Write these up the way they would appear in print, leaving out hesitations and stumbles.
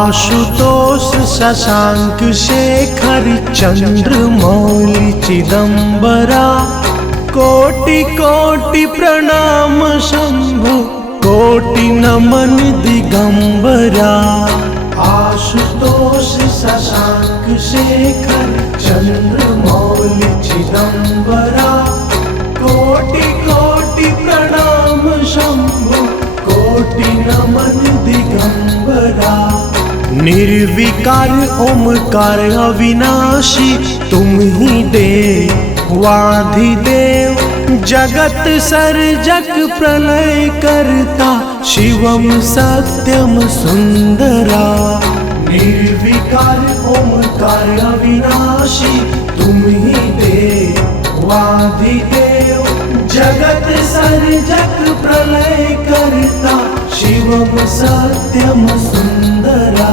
आशुतोष शशांक शेखर चंद्रमौली चिदंबरा कोटि कोटि प्रणाम शंभु कोटि नमन दिगंबरा। आशुतोष शशांक शेखर चंद्रमौली चिदंबरा कोटि कोटि प्रणाम शंभु कोटि नमन दिगंबरा। निर्विकार ओमकार अविनाशी तुम ही देवाधिदेव जगत सर्जक प्रलय करता शिवम सत्यम सुंदरा। निर्विकार ओमकार अविनाशी तुम ही देवाधिदेव जगत सर्जक प्रलय करता शिवम सत्यम सुंदरा।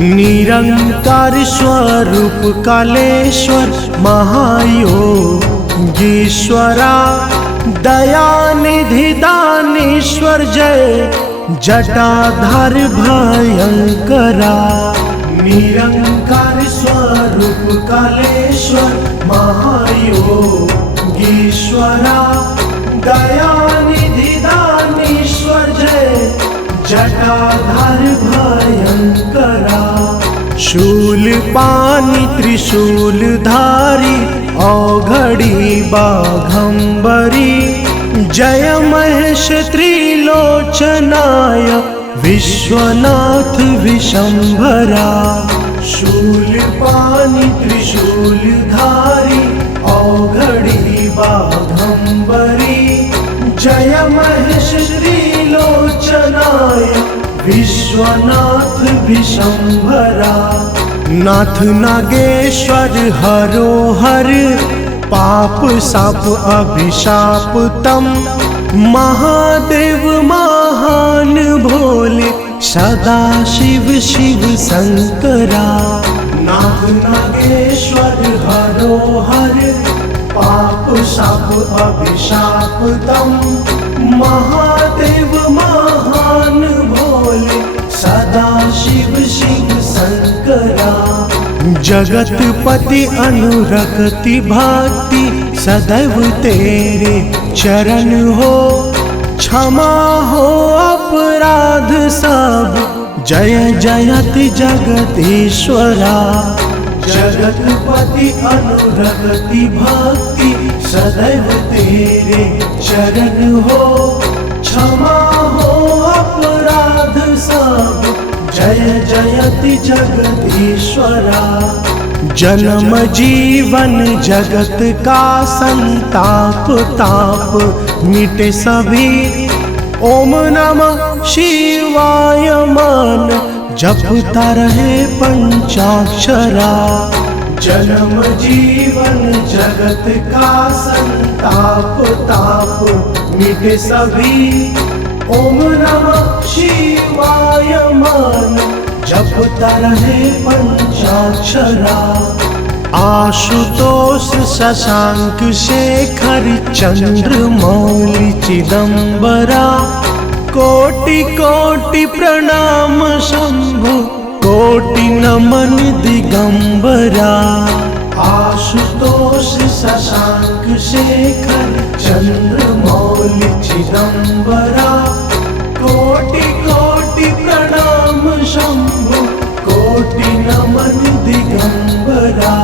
निरंकार स्वरूप कालेश्वर महायोगीश्वरा दयानिधि दानेश्वर जय जटाधार भयंकरा। निरंकार स्वरूप कालेश्वर महायोगीश्वरा दयानिधि दानेश्वर जय जटाधार भयंकरा। शूल पानी त्रिशूल धारी औघड़ी बाघंबरी जय महेश त्रिलोचनाय विश्वनाथ विशंभरा। शूल पानी त्रिशूल धारी औघड़ी बाघंबरी जय महेश त्रिलोचनाय विश्वनाथ विशंभरा। नाथ नागेश्वर हरो हर पाप साप अभिशाप तम महादेव महान भोले सदा शिव शिव शंकरा। नाथ नागेश्वर हरो हर पाप साप अभिशाप तम महादेव महान भोले सदा शिव शिव शंकरा। जगतपति अनुरक्ति भक्ति सदैव तेरे चरण हो क्षमा हो अपराध सब जय जयति जगदीश्वरा। जगतपति अनुरक्ति भक्ति सदैव तेरे चरण हो क्षमा हो अपराध सब जय जयति जगदीश्वरा। जन्म जीवन जगत का संताप ताप मिटे सभी ओम नमः शिवाय मान जपता रहे पंचाक्षरा। जन्म जीवन जगत का संताप ताप मिटे सभी ओम नमः शिवाय मान जपता रहे पंचाक्षरा। आशुतोष शशांक शेखर चंद्रमौली चिदंबरा कोटि कोटि प्रणाम शंभु कोटि नमन दिगंबरा। आशुतोष शशांक शेखर चंद्रमौली चिदंबरा कोटि कोटि प्रणाम शंभु कोटि नमन दिगंबरा।